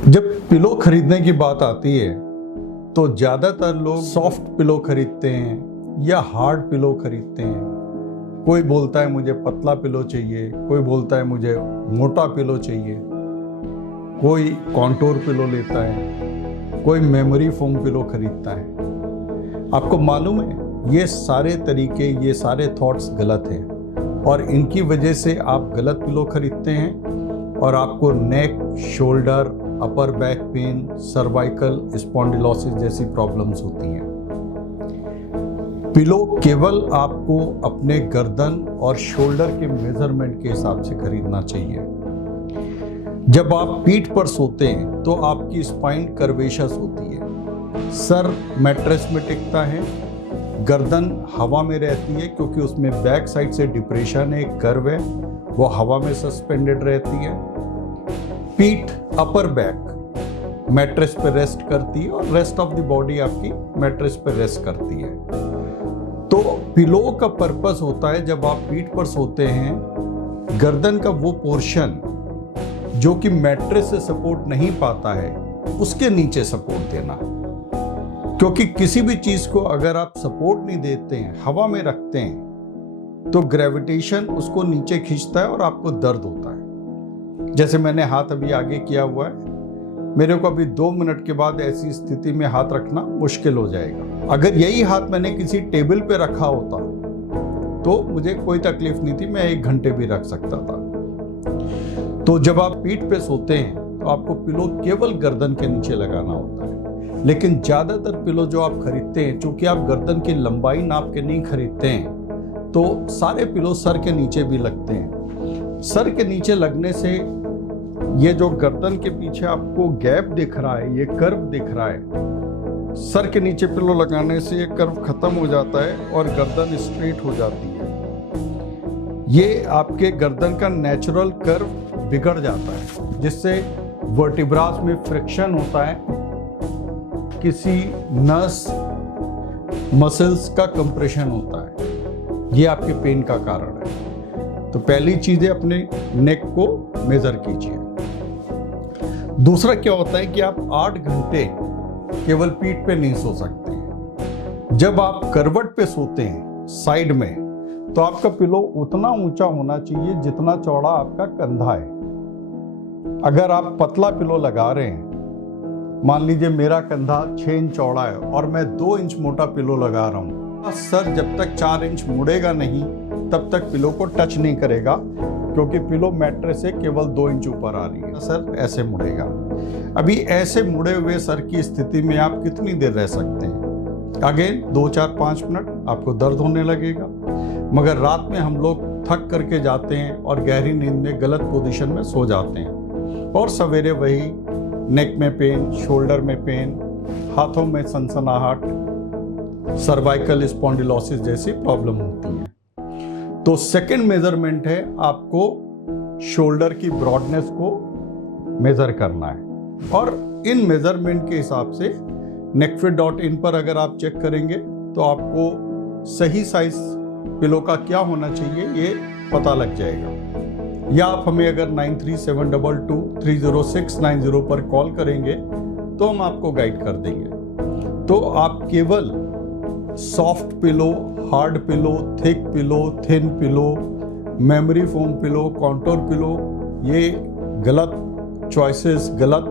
जब पिलो खरीदने की बात आती है तो ज़्यादातर लोग सॉफ्ट पिलो खरीदते हैं या हार्ड पिलो खरीदते हैं। कोई बोलता है मुझे पतला पिलो चाहिए, कोई बोलता है मुझे मोटा पिलो चाहिए, कोई कॉन्टोर पिलो लेता है, कोई मेमोरी फोम पिलो खरीदता है। आपको मालूम है ये सारे तरीके, ये सारे थॉट्स गलत हैं और इनकी वजह से आप गलत पिलो खरीदते हैं और आपको neck, shoulder, upper back pain, cervical spondylosis जैसी प्रॉब्लम्स होती हैं। पिलो केवल आपको अपने गर्दन और शोल्डर के मेजरमेंट के हिसाब से खरीदना चाहिए। जब आप पीठ पर सोते हैं तो आपकी स्पाइन कर्वेशस होती है, सर मैट्रेस में टिकता है, गर्दन हवा में रहती है क्योंकि उसमें बैक साइड से डिप्रेशन है, एक कर्व है, वो हवा में सस्पेंडेड रहती है। पीठ, अपर बैक मैट्रेस पे रेस्ट करती है और रेस्ट ऑफ द बॉडी आपकी मैट्रेस पे रेस्ट करती है। तो पिलो का पर्पस होता है जब आप पीठ पर सोते हैं, गर्दन का वो पोर्शन जो कि मैट्रेस से सपोर्ट नहीं पाता है उसके नीचे सपोर्ट देना, क्योंकि किसी भी चीज को अगर आप सपोर्ट नहीं देते हैं, हवा में रखते हैं, तो ग्रेविटेशन उसको नीचे खींचता है और आपको दर्द होता है। जैसे मैंने हाथ अभी आगे किया हुआ है, मेरे को अभी 2 मिनट के बाद ऐसी स्थिति में हाथ रखना मुश्किल हो जाएगा। अगर यही हाथ मैंने किसी टेबल पे रखा होता तो मुझे कोई तकलीफ नहीं थी, मैं 1 घंटे भी रख सकता था। तो जब आप पीठ पे सोते हैं तो आपको पिलो केवल गर्दन के नीचे लगाना होता है, लेकिन ज्यादातर पिलो जो आप खरीदते हैं, चूंकि आप गर्दन की लंबाई नाप के नहीं खरीदते हैं, तो सारे पिलो सर के नीचे भी लगते हैं। सर के नीचे लगने से ये जो गर्दन के पीछे आपको गैप दिख रहा है, ये कर्व दिख रहा है, सर के नीचे पिलो लगाने से ये कर्व खत्म हो जाता है और गर्दन स्ट्रेट हो जाती है। ये आपके गर्दन का नेचुरल कर्व बिगड़ जाता है, जिससे वर्टिब्रास में फ्रिक्शन होता है, किसी नस मसल्स का कंप्रेशन होता है, ये आपके पेन का कारण है। तो पहली चीज है अपने नेक को मेजर कीजिए। दूसरा क्या होता है कि आप 8 घंटे केवल पीठ पे नहीं सो सकते। जब आप करवट पे सोते हैं साइड में, तो आपका पिलो उतना ऊंचा होना चाहिए जितना चौड़ा आपका कंधा है। अगर आप पतला पिलो लगा रहे हैं, मान लीजिए मेरा कंधा 6 इंच चौड़ा है और मैं 2 इंच मोटा पिलो लगा रहा हूं, सर जब तक 4 इंच मुड़ेगा नहीं तब तक पिलो को टच नहीं करेगा, क्योंकि पिलो मैट्रेस से केवल 2 इंच ऊपर आ रही है। सर ऐसे मुड़ेगा। अभी ऐसे मुड़े हुए सर की स्थिति में आप कितनी देर रह सकते हैं? अगेन 2, 4, 5 मिनट आपको दर्द होने लगेगा। मगर रात में हम लोग थक करके जाते हैं और गहरी नींद में गलत पोजीशन में सो जाते हैं और सवेरे वही नेक में पेन, शोल्डर में पेन, हाथों में सनसनाहट, सर्वाइकल स्पॉन्डिलोसिस जैसी प्रॉब्लम होती है। तो सेकंड मेजरमेंट है आपको शोल्डर की ब्रॉडनेस को मेजर करना है और इन मेजरमेंट के हिसाब से neckfit.in पर अगर आप चेक करेंगे तो आपको सही साइज पिलो का क्या होना चाहिए ये पता लग जाएगा। या आप हमें अगर 9372230690 पर कॉल करेंगे तो हम आपको गाइड कर देंगे। तो आप केवल soft pillow, hard pillow, thick pillow, thin pillow, memory foam pillow, contour pillow, ये गलत चॉइसेस, गलत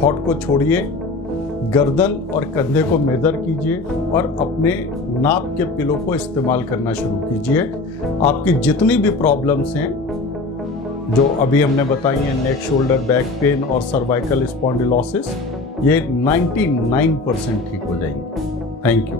थॉट को छोड़िए। गर्दन और कंधे को मेजर कीजिए और अपने नाप के पिलो को इस्तेमाल करना शुरू कीजिए। आपकी जितनी भी प्रॉब्लम्स हैं जो अभी हमने बताई हैं, नेक, शोल्डर, बैक पेन और सर्वाइकल स्पॉन्डिलोसिस, ये 99% ठीक हो जाएंगे। Thank you.